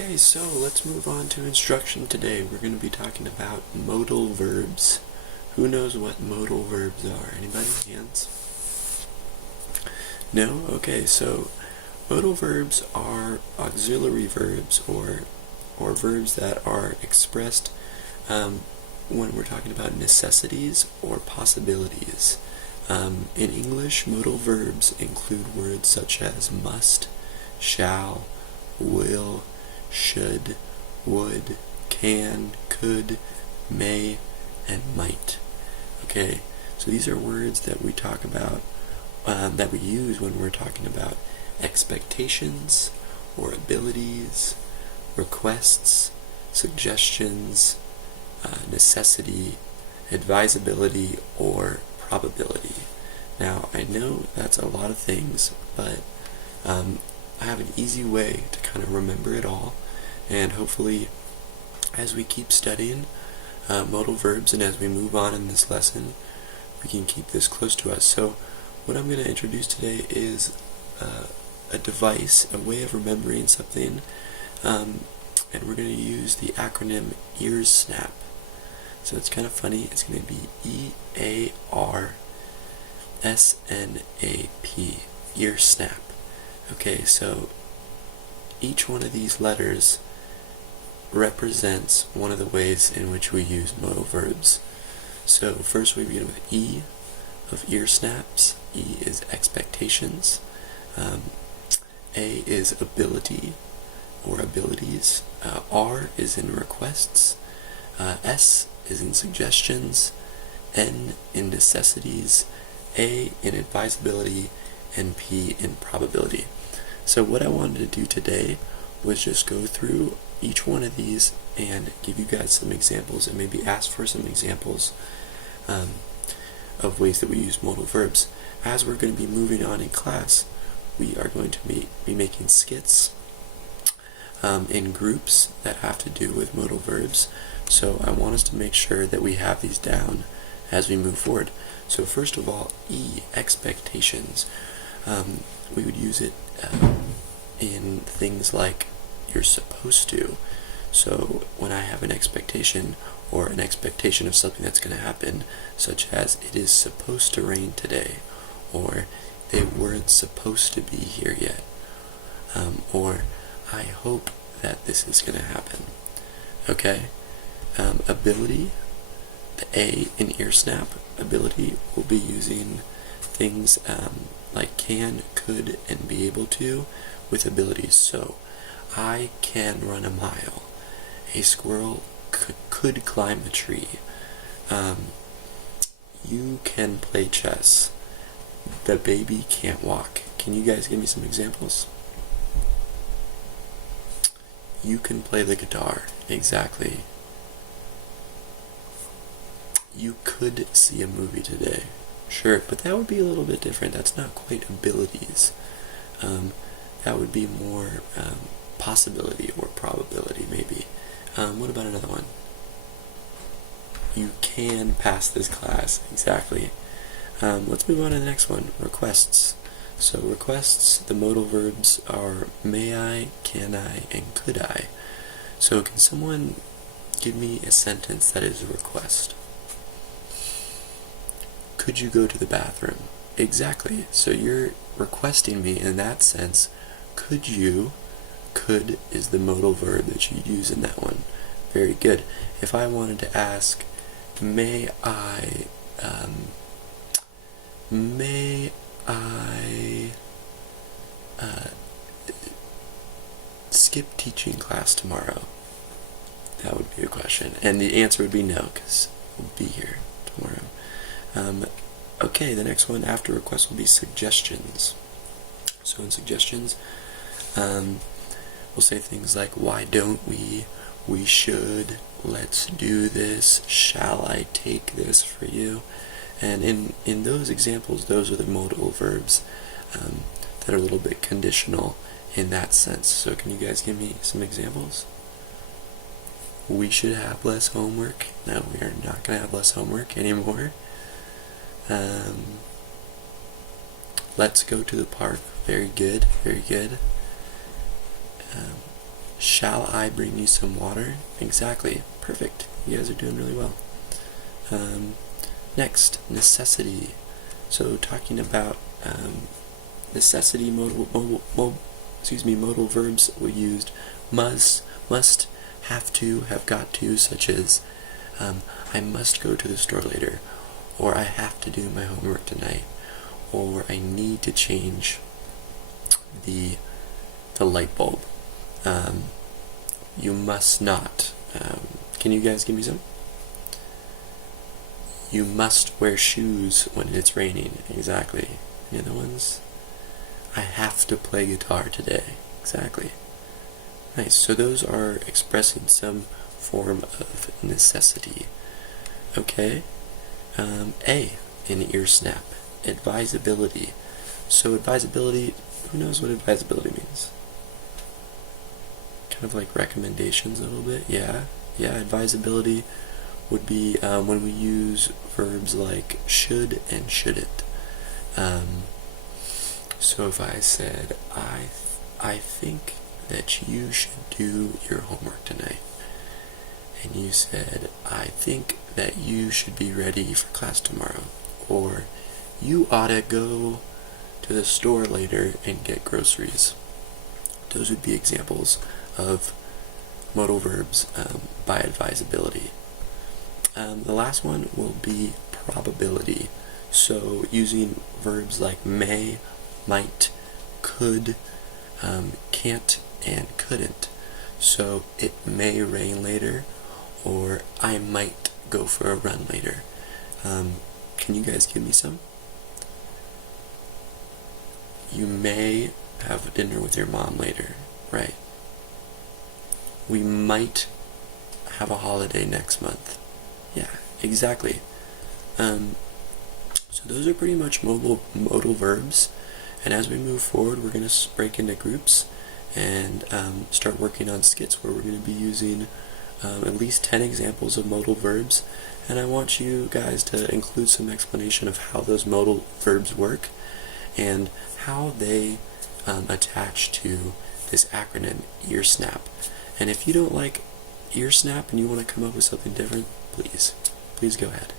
Okay, so let's move on to instruction today. We're going to be talking about modal verbs. Who knows what modal verbs are? Anybody? Hands? No? Okay, so modal verbs are auxiliary verbs or verbs that are expressed when we're talking about necessities or possibilities. In English, modal verbs include words such as must, shall, will, should, would, can, could, may, and might. Okay, so these are words that we talk about, that we use when we're talking about expectations or abilities, requests, suggestions, necessity, advisability, or probability. Now, I know that's a lot of things, but I have an easy way to kind of remember it all, and hopefully as we keep studying modal verbs and as we move on in this lesson, we can keep this close to us. So what I'm going to introduce today is a device, a way of remembering something, and we're going to use the acronym EARS SNAP. So it's kind of funny. It's going to be EARSNAP, EARS SNAP. Okay, so each one of these letters represents one of the ways in which we use modal verbs. So first we begin with E of ear snaps. E is expectations. A is ability or abilities. R is in requests. S is in suggestions. N in necessities. A in advisability. And P in probability. So what I wanted to do today was just go through each one of these and give you guys some examples and maybe ask for some examples of ways that we use modal verbs. As we're going to be moving on in class, we are going to be making skits in groups that have to do with modal verbs. So I want us to make sure that we have these down as we move forward. So first of all, E, expectations. We would use it in things like you're supposed to. So when I have an expectation or an expectation of something that's going to happen, such as it is supposed to rain today, or they weren't supposed to be here yet, or I hope that this is going to happen. Okay? Ability, the A in ear snap, ability, will be using things like can, could, and be able to with abilities. So, I can run a mile. A squirrel could climb a tree. You can play chess. The baby can't walk. Can you guys give me some examples? You can play the guitar. Exactly. You could see a movie today. Sure, but that would be a little bit different. That's not quite abilities. That would be more possibility or probability, maybe. What about another one? You can pass this class. Exactly. Let's move on to the next one. Requests. So requests, the modal verbs are may I, can I, and could I. So can someone give me a sentence that is a request? Could you go to the bathroom? Exactly. So you're requesting me in that sense. Could you? Could is the modal verb that you use in that one. Very good. If I wanted to ask, may I skip teaching class tomorrow? That would be a question. And the answer would be no, because we'll be here tomorrow. Okay, the next one after request will be suggestions. So in suggestions, we'll say things like, why don't we should, let's do this, shall I take this for you? And in those examples, those are the modal verbs that are a little bit conditional in that sense. So can you guys give me some examples? We should have less homework. No, we are not going to have less homework anymore. Let's go to the park. Very good, very good. Shall I bring you some water? Exactly. Perfect. You guys are doing really well. Next, necessity. So talking about necessity modal verbs, we used must, have to, have got to, such as I must go to the store later, or I have to do my homework tonight, or I need to change the light bulb. You must not. Can you guys give me some? You must wear shoes when it's raining. Exactly. Any other ones? I have to play guitar today. Exactly. Nice. So those are expressing some form of necessity. Okay. A, in ear snap. Advisability. So advisability, who knows what advisability means? Kind of like recommendations a little bit. Yeah, advisability would be when we use verbs like should and shouldn't. So if I said, I think that you should do your homework tonight, and you said, I think that you should be ready for class tomorrow, or you ought to go to the store later and get groceries. Those would be examples of modal verbs by advisability. The last one will be probability. So using verbs like may, might, could, can't, and couldn't. So it may rain later, or I might go for a run later. Can you guys give me some? You may have dinner with your mom later, right? We might have a holiday next month. Yeah, exactly. So those are pretty much modal verbs, and as we move forward, we're going to break into groups and start working on skits where we're going to be using at least 10 examples of modal verbs, and I want you guys to include some explanation of how those modal verbs work and how they attach to this acronym EARSNAP. And if you don't like EARSNAP and you want to come up with something different, please go ahead.